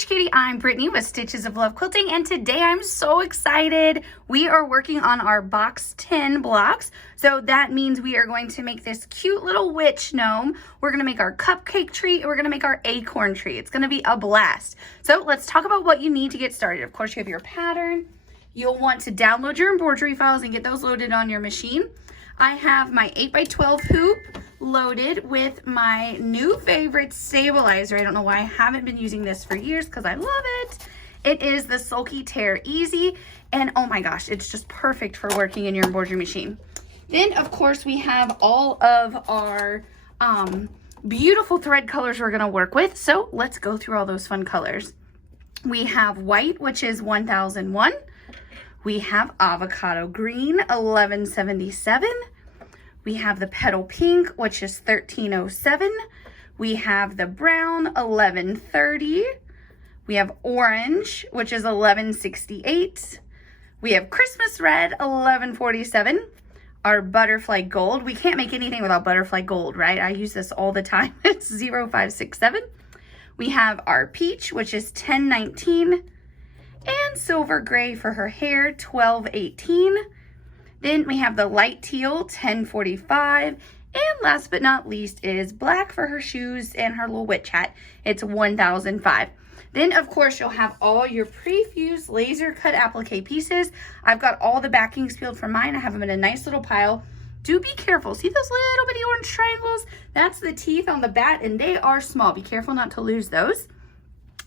Stitch Kitty, I'm Brittany with Stitches of Love Quilting, and today I'm so excited. We are working on our box 10 blocks. So that means we are going to make this cute little witch gnome. We're gonna make our cupcake tree, and we're gonna make our acorn tree. It's gonna be a blast. So let's talk about what you need to get started. Of course, you have your pattern. You'll want to download your embroidery files and get those loaded on your machine. I have my 8x12 hoop loaded with my new favorite stabilizer. I don't know why I haven't been using this for years because I love it. It is the Sulky Tear Easy, and oh my gosh, it's just perfect for working in your embroidery machine. Then, of course, we have all of our beautiful thread colors we're gonna work with. So let's go through all those fun colors. We have white, which is 1001. We have avocado green, 1177. We have the petal pink, which is 1307. We have the brown, 1130. We have orange, which is 1168. We have Christmas red, 1147. Our butterfly gold. We can't make anything without butterfly gold, right? I use this all the time. It's 0567. We have our peach, which is 1019. And silver gray for her hair, 1218. Then we have the light teal, 1045. And last but not least is black for her shoes and her little witch hat. It's 1005. Then, of course, you'll have all your pre-fused laser cut applique pieces. I've got all the backings peeled for mine. I have them in a nice little pile. Do be careful. See those little bitty orange triangles? That's the teeth on the bat, and they are small. Be careful not to lose those.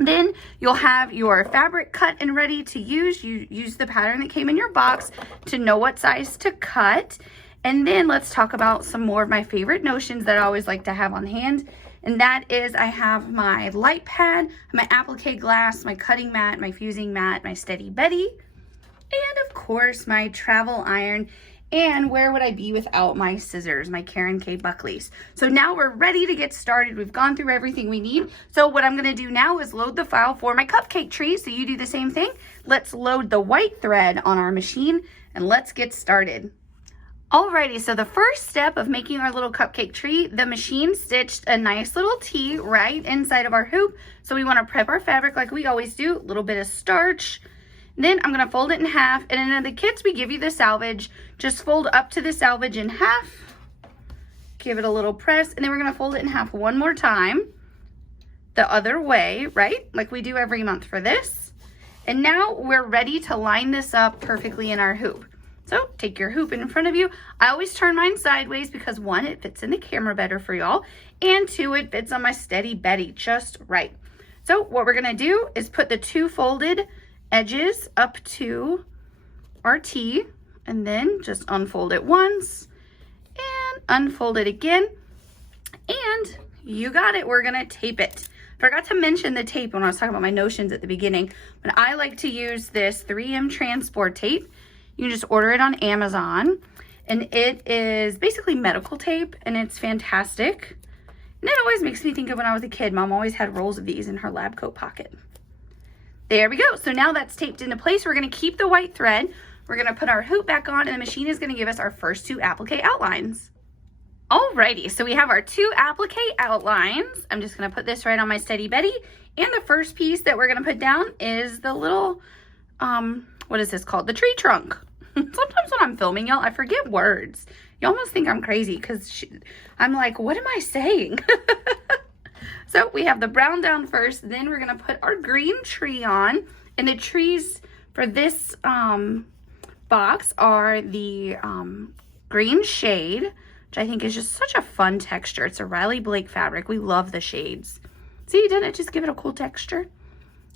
Then you'll have your fabric cut and ready to use. You use the pattern that came in your box to know what size to cut. And then let's talk about some more of my favorite notions that I always like to have on hand. And that is, I have my light pad, my applique glass, my cutting mat, my fusing mat, my Steady Betty, and of course my travel iron. And where would I be without my scissors, my Karen K. Buckleys? So now we're ready to get started. We've gone through everything we need. So what I'm gonna do now is load the file for my cupcake tree. So you do the same thing. Let's load the white thread on our machine and let's get started. Alrighty, so the first step of making our little cupcake tree, the machine stitched a nice little T right inside of our hoop. So we wanna prep our fabric like we always do, a little bit of starch. Then I'm gonna fold it in half, and in the kits we give you the salvage. Just fold up to the salvage in half, give it a little press, and then we're gonna fold it in half one more time, the other way, right? Like we do every month for this. And now we're ready to line this up perfectly in our hoop. So take your hoop in front of you. I always turn mine sideways because one, it fits in the camera better for y'all, and two, it fits on my Steady Betty just right. So what we're gonna do is put the two folded edges up to our T, and then just unfold it once and unfold it again, and you got it. We're gonna tape it. Forgot to mention the tape when I was talking about my notions at the beginning, but I like to use this 3M transport tape. You can just order it on Amazon, and it is basically medical tape, and it's fantastic. And it always makes me think of when I was a kid. Mom always had rolls of these in her lab coat pocket. There we go. So now that's taped into place. We're going to keep the white thread. We're going to put our hoop back on, and the machine is going to give us our first two applique outlines. Alrighty, so we have our two applique outlines. I'm just going to put this right on my Steady Betty. And the first piece that we're going to put down is the little, what is this called? The tree trunk. Sometimes when I'm filming, y'all, I forget words. You almost think I'm crazy because I'm like, what am I saying? So we have the brown down first, then we're gonna put our green tree on. And the trees for this box are the green shade, which I think is just such a fun texture. It's a Riley Blake fabric. We love the shades. See, didn't it just give it a cool texture?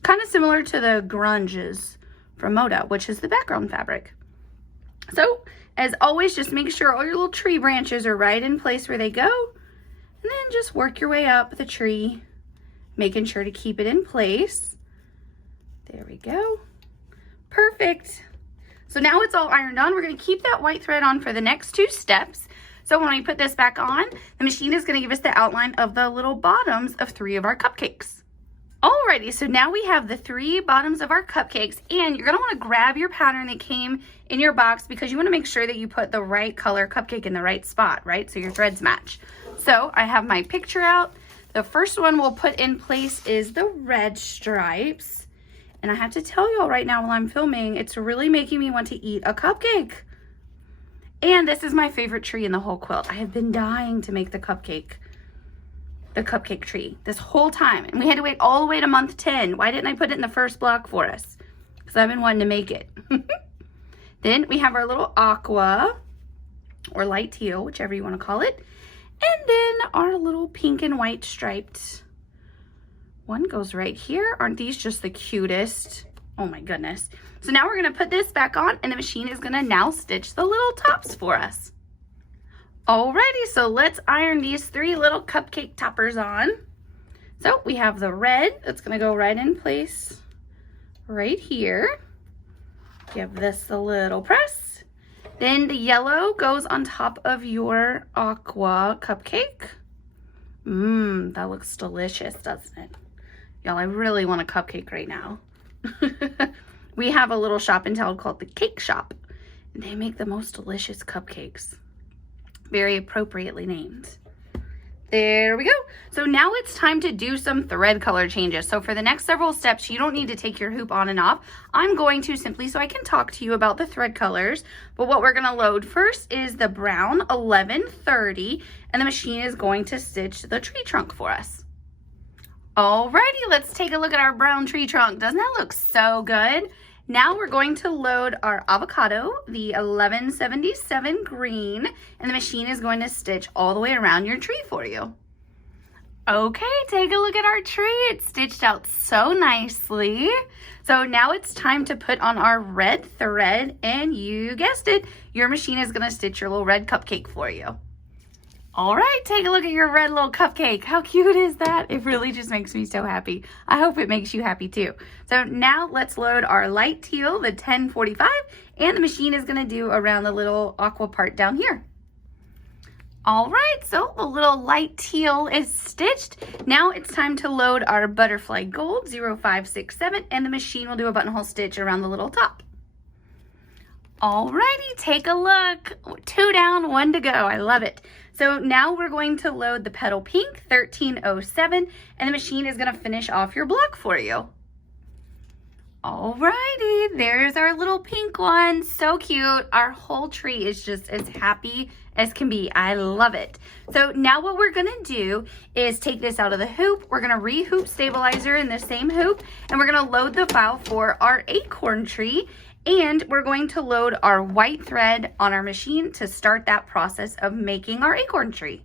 Kind of similar to the grunges from Moda, which is the background fabric. So as always, just make sure all your little tree branches are right in place where they go. And then just work your way up the tree, making sure to keep it in place. There we go. Perfect. So now it's all ironed on. We're going to keep that white thread on for the next two steps. So when we put this back on, the machine is going to give us the outline of the little bottoms of three of our cupcakes. Alrighty, so now we have the three bottoms of our cupcakes, and you're going to want to grab your pattern that came in your box because you want to make sure that you put the right color cupcake in the right spot, right? So your threads match. So I have my picture out. The first one we'll put in place is the red stripes. And I have to tell y'all right now while I'm filming, it's really making me want to eat a cupcake. And this is my favorite tree in the whole quilt. I have been dying to make the cupcake tree this whole time. And we had to wait all the way to month 10. Why didn't I put it in the first block for us? Because I've been wanting to make it. Then we have our little aqua or light teal, whichever you want to call it. And then our little pink and white striped one goes right here. Aren't these just the cutest? Oh my goodness. So now we're going to put this back on and the machine is going to now stitch the little tops for us. Alrighty, so let's iron these 3 little cupcake toppers on. So we have the red that's going to go right in place right here. Give this a little press. Then the yellow goes on top of your aqua cupcake. That looks delicious, doesn't it? Y'all, I really want a cupcake right now. We have a little shop in town called the Cake Shop. And they make the most delicious cupcakes. Very appropriately named. There we go. So now it's time to do some thread color changes. So for the next several steps, you don't need to take your hoop on and off. I'm going to simply so I can talk to you about the thread colors. But what we're going to load first is the brown 1130, and the machine is going to stitch the tree trunk for us. Alrighty, let's take a look at our brown tree trunk. Doesn't that look so good? Now we're going to load our avocado, the 1177 green, and the machine is going to stitch all the way around your tree for you. Okay, take a look at our tree. It's stitched out so nicely. So now it's time to put on our red thread, and you guessed it, your machine is going to stitch your little red cupcake for you. All right, take a look at your red little cupcake. How cute is that? It really just makes me so happy. I hope it makes you happy too. So now let's load our light teal, the 1045, and the machine is gonna do around the little aqua part down here. All right, so the little light teal is stitched. Now it's time to load our butterfly gold 0567, and the machine will do a buttonhole stitch around the little top. Alrighty, take a look. 2 down, 1 to go. I love it. So now we're going to load the petal pink 1307, and the machine is going to finish off your block for you. Alrighty, there's our little pink one. So cute. Our whole tree is just as happy as can be. I love it. So now what we're going to do is take this out of the hoop. We're going to re-hoop stabilizer in the same hoop, and we're going to load the file for our acorn tree. And we're going to load our white thread on our machine to start that process of making our acorn tree.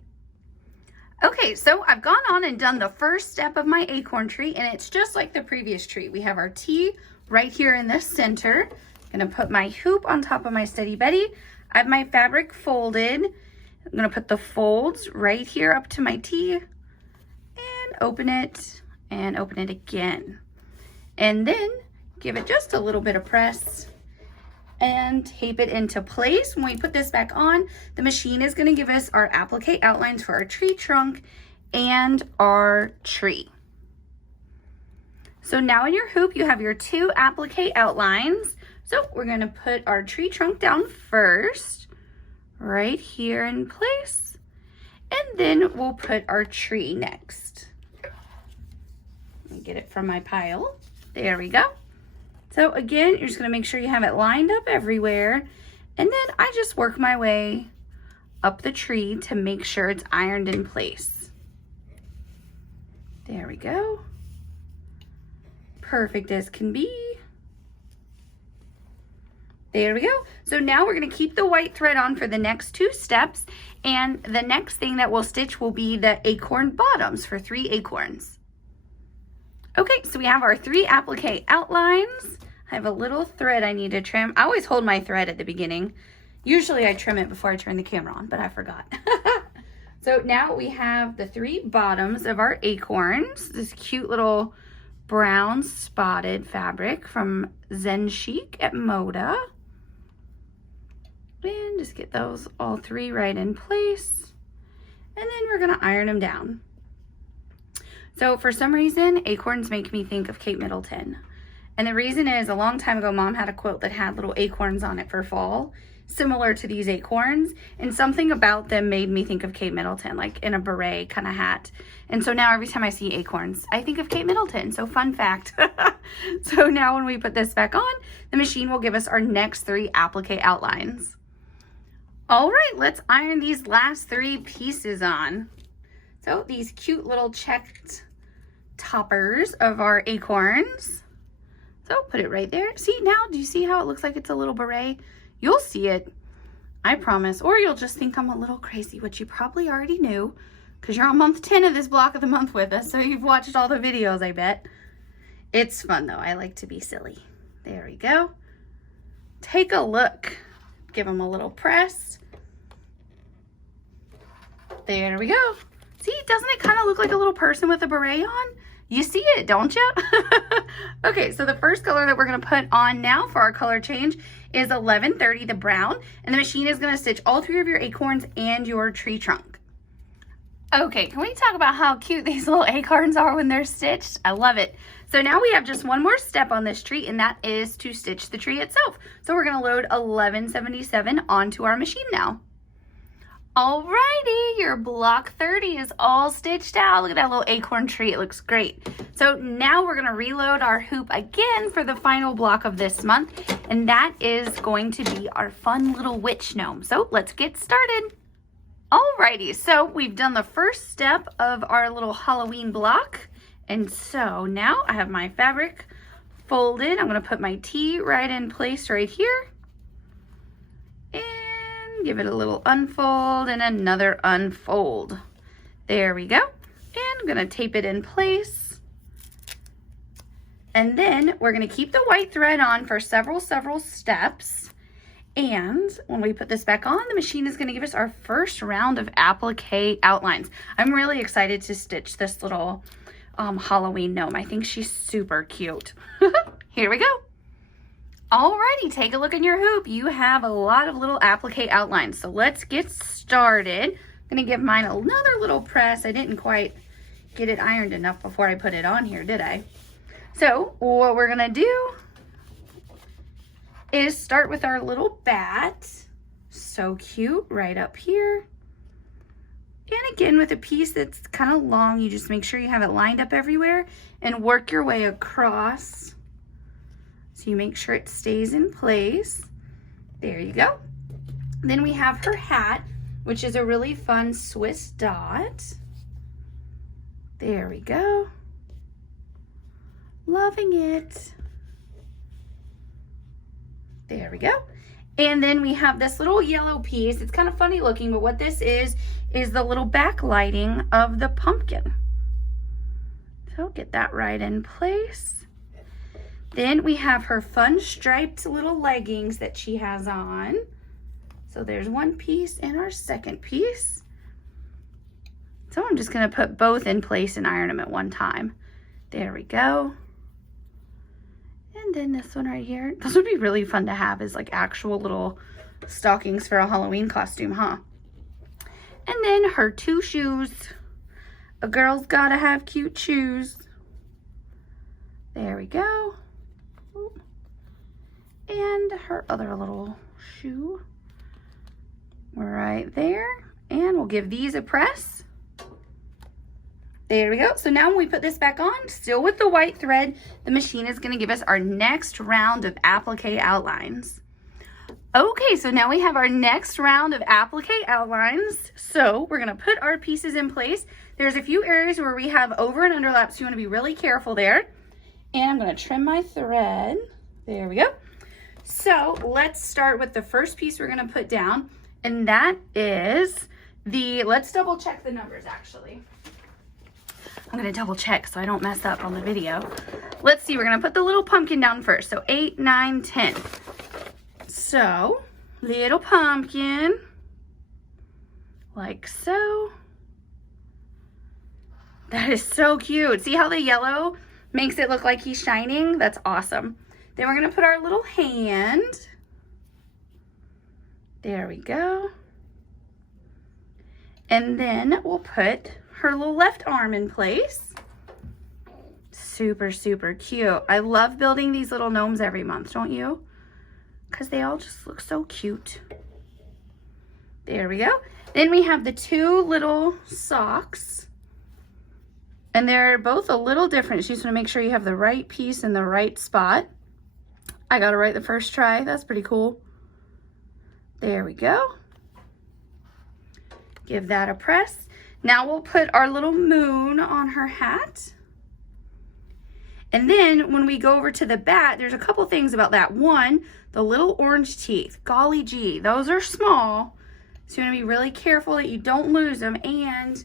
Okay, so I've gone on and done the first step of my acorn tree, and it's just like the previous tree. We have our T right here in the center. I'm gonna put my hoop on top of my Steady Betty. I have my fabric folded. I'm gonna put the folds right here up to my T and open it again. And then give it just a little bit of press and tape it into place. When we put this back on, the machine is going to give us our applique outlines for our tree trunk and our tree. So now in your hoop, you have your 2 applique outlines. So we're going to put our tree trunk down first, right here in place, and then we'll put our tree next. Let me get it from my pile. There we go. So again, you're just going to make sure you have it lined up everywhere. And then I just work my way up the tree to make sure it's ironed in place. There we go. Perfect as can be. There we go. So now we're going to keep the white thread on for the next 2 steps. And the next thing that we'll stitch will be the acorn bottoms for 3 acorns. Okay, so we have our 3 applique outlines. I have a little thread I need to trim. I always hold my thread at the beginning. Usually I trim it before I turn the camera on, but I forgot. So now we have the 3 bottoms of our acorns. This cute little brown spotted fabric from Zen Chic at Moda. And just get those all 3 right in place. And then we're gonna iron them down. So for some reason, acorns make me think of Kate Middleton. And the reason is, a long time ago, Mom had a quilt that had little acorns on it for fall. similar to these Acorns, and something about them made me think of Kate Middleton, like in a beret kind of hat. And so now every time I see Acorns, I think of Kate Middleton. So fun fact. So now when we put this back on, the machine will give us our next 3 applique outlines. All right, let's iron these last 3 pieces on. So these cute little checked toppers of our Acorns. So put it right there. See now, do you see how it looks like it's a little beret? You'll see it, I promise. Or you'll just think I'm a little crazy, which you probably already knew because you're on month 10 of this block of the month with us. So you've watched all the videos, I bet. It's fun though. I like to be silly. There we go. Take a look. Give them a little press. There we go. See, doesn't it kind of look like a little person with a beret on? You see it, don't you? Okay, so the first color that we're gonna put on now for our color change is 1130, the brown, and the machine is gonna stitch all 3 of your acorns and your tree trunk. Okay, can we talk about how cute these little acorns are when they're stitched? I love it. So now we have just one more step on this tree, and that is to stitch the tree itself. So we're gonna load 1177 onto our machine now. Alrighty, your block 30 is all stitched out. Look at that little acorn tree, it looks great. So now we're gonna reload our hoop again for the final block of this month, and that is going to be our fun little witch gnome. So let's get started. Alrighty, so we've done the first step of our little Halloween block, and so now I have my fabric folded. I'm gonna put my T right in place right here. Give it a little unfold and another unfold. There we go. And I'm gonna tape it in place. And then we're gonna keep the white thread on for several steps. And when we put this back on, the machine is gonna give us our first round of applique outlines. I'm really excited to stitch this little Halloween gnome. I think she's super cute. Here we go. Alrighty, take a look in your hoop. You have a lot of little applique outlines. So let's get started. I'm gonna give mine another little press. I didn't quite get it ironed enough before I put it on here, did I? So what we're gonna do is start with our little bat. So cute, right up here. And again, with a piece that's kind of long, you just make sure you have it lined up everywhere and work your way across. So you make sure it stays in place. There you go. Then we have her hat, which is a really fun Swiss dot. There we go. Loving it. There we go. And then we have this little yellow piece. It's kind of funny looking, but what this is the little backlighting of the pumpkin. So get that right in place. Then we have her fun striped little leggings that she has on. So there's one piece and our second piece. So I'm just gonna put both in place and iron them at one time. There we go. And then this one right here. Those would be really fun to have as like actual little stockings for a Halloween costume, huh? And then her 2 shoes. A girl's gotta have cute shoes. There we go. And her other little shoe right there. And we'll give these a press. There we go. So now when we put this back on, still with the white thread, the machine is going to give us our next round of applique outlines. Okay, so now we have our next round of applique outlines. So we're going to put our pieces in place. There's a few areas where we have over and underlaps, so you want to be really careful there. And I'm going to trim my thread. There we go. So let's start with the first piece we're going to put down, and that is the, let's double check the numbers actually. I'm going to double check so I don't mess up on the video. Let's see, we're going to put the little pumpkin down first. So 8, 9, 10. So little pumpkin, like so. That is so cute. See how the yellow makes it look like he's shining? That's awesome. Then we're gonna put our little hand. There we go. And then we'll put her little left arm in place. Super, super cute. I love building these little gnomes every month, don't you? Because they all just look so cute. There we go. Then we have the two little socks. And they're both a little different. So you just want to make sure you have the right piece in the right spot. I got it right the first try. That's pretty cool. There we go. Give that a press. Now we'll put our little moon on her hat. And then when we go over to the bat, there's a couple things about that. One, the little orange teeth. Golly gee, those are small. So you want to be really careful that you don't lose them. And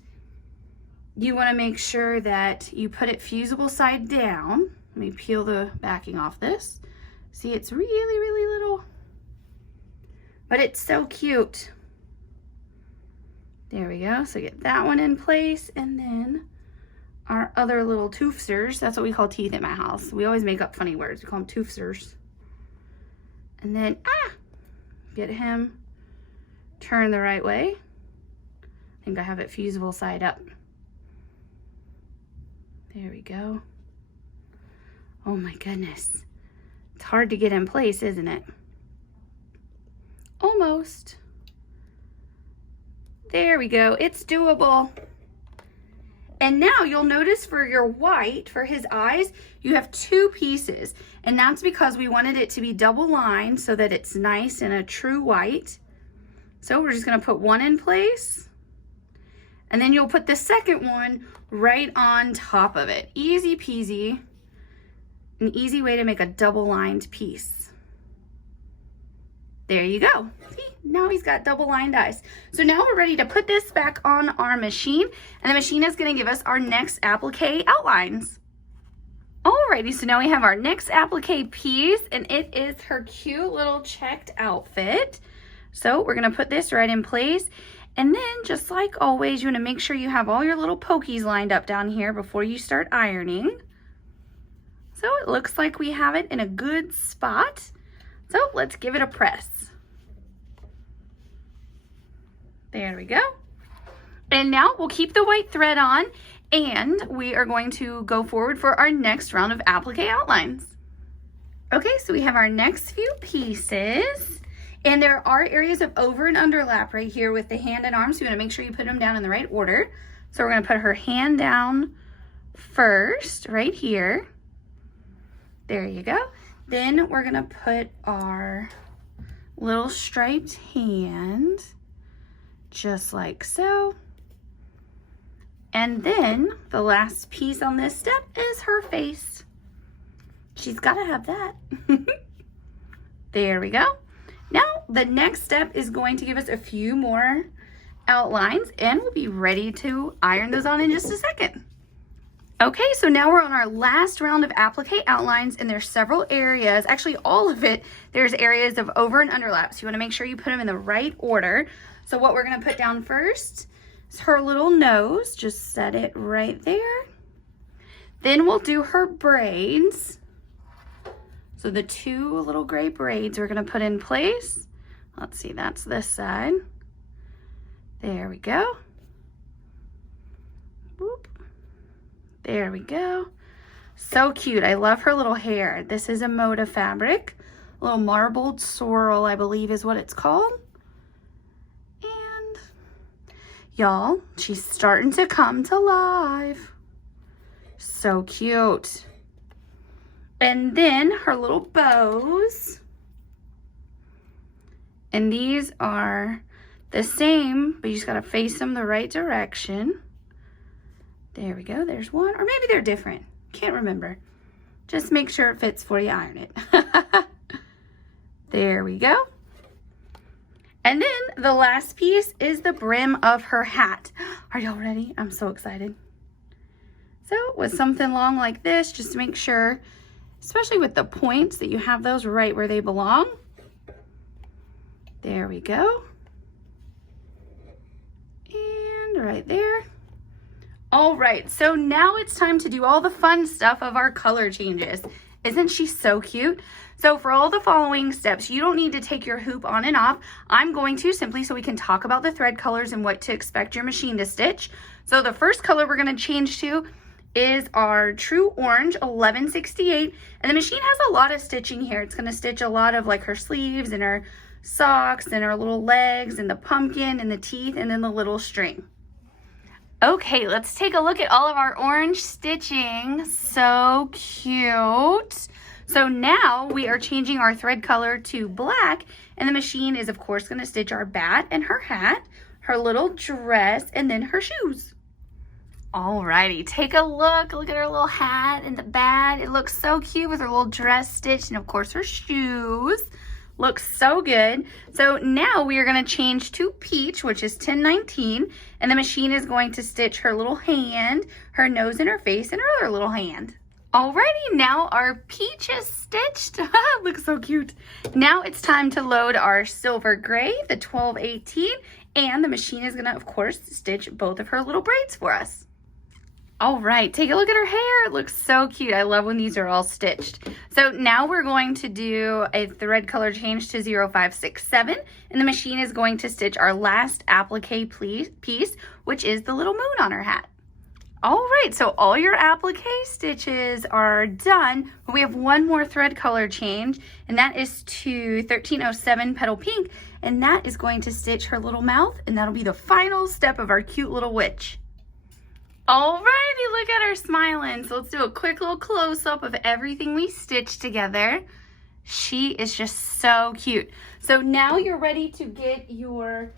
you want to make sure that you put it fusible side down. Let me peel the backing off this. See, it's really, really little. But it's so cute. There we go. So get that one in place. And then our other little toofsters. That's what we call teeth at my house. We always make up funny words. We call them toofsters. And then, get him turned the right way. I think I have it fusible side up. There we go. Oh my goodness. It's hard to get in place, isn't it? Almost. There we go. It's doable. And now you'll notice for your white, for his eyes, you have two pieces. And that's because we wanted it to be double lined so that it's nice and a true white. So we're just gonna put one in place. And then you'll put the second one right on top of it. Easy peasy. An easy way to make a double lined piece. There you go. See, now he's got double lined eyes. So now we're ready to put this back on our machine, and the machine is going to give us our next applique outlines. Alrighty, so now we have our next applique piece, and it is her cute little checked outfit. So we're going to put this right in place, and then just like always, you want to make sure you have all your little pokies lined up down here before you start ironing. So it looks like we have it in a good spot. So let's give it a press. There we go. And now we'll keep the white thread on, and we are going to go forward for our next round of applique outlines. Okay, so we have our next few pieces, and there are areas of over and underlap right here with the hand and arm, so you want to make sure you put them down in the right order. So we're going to put her hand down first, right here. There you go. Then we're gonna put our little striped hand, just like so. And then the last piece on this step is her face. She's gotta have that. There we go. Now the next step is going to give us a few more outlines, and we'll be ready to iron those on in just a second. Okay, so now we're on our last round of applique outlines, and there's several areas, actually all of it, there's areas of over and underlap. So you wanna make sure you put them in the right order. So what we're gonna put down first is her little nose. Just set it right there. Then we'll do her braids. So the two little gray braids we're gonna put in place. Let's see, that's this side. There we go. Whoop. There we go. So cute. I love her little hair. This is a Moda fabric. A little marbled sorrel, I believe is what it's called. And y'all, she's starting to come to life. So cute. And then her little bows. And these are the same, but you just gotta face them the right direction. There we go, there's one, or maybe they're different. Can't remember. Just make sure it fits before you iron it. There we go. And then the last piece is the brim of her hat. Are y'all ready? I'm so excited. So with something long like this, just to make sure, especially with the points, that you have those right where they belong. There we go. And right there. All right, so now it's time to do all the fun stuff of our color changes. Isn't she so cute? So for all the following steps, you don't need to take your hoop on and off. I'm going to, simply so we can talk about the thread colors and what to expect your machine to stitch. So the first color we're gonna change to is our True Orange 1168. And the machine has a lot of stitching here. It's gonna stitch a lot of like her sleeves and her socks and her little legs and the pumpkin and the teeth and then the little string. Okay, let's take a look at all of our orange stitching. So cute. So now we are changing our thread color to black, and the machine is of course going to stitch our bat and her hat, her little dress, and then her shoes. Alrighty, take a look. Look at her little hat and the bat. It looks so cute with her little dress stitched, and of course her shoes. Looks so good. So now we are going to change to peach, which is 1019, and the machine is going to stitch her little hand, her nose and her face, and her other little hand. Alrighty, now our peach is stitched. Looks so cute. Now it's time to load our silver gray, the 1218, and the machine is gonna, of course, stitch both of her little braids for us. All right, take a look at her hair. It looks so cute. I love when these are all stitched. So now we're going to do a thread color change to 0567, and the machine is going to stitch our last applique piece, which is the little moon on her hat. All right, so all your applique stitches are done, but we have one more thread color change, and that is to 1307 petal pink, and that is going to stitch her little mouth, and that'll be the final step of our cute little witch. All righty, look at her smiling. So let's do a quick little close-up of everything we stitched together. She is just so cute. So now you're ready to get your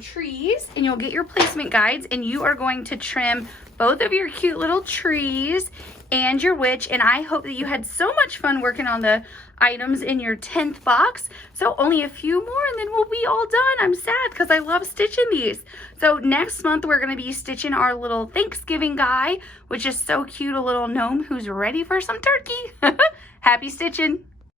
trees, and you'll get your placement guides, and you are going to trim both of your cute little trees and your witch. And I hope that you had so much fun working on the items in your 10th box. So only a few more and then we'll be all done. I'm sad because I love stitching these. So next month we're going to be stitching our little Thanksgiving guy, which is so cute, a little gnome who's ready for some turkey. Happy stitching.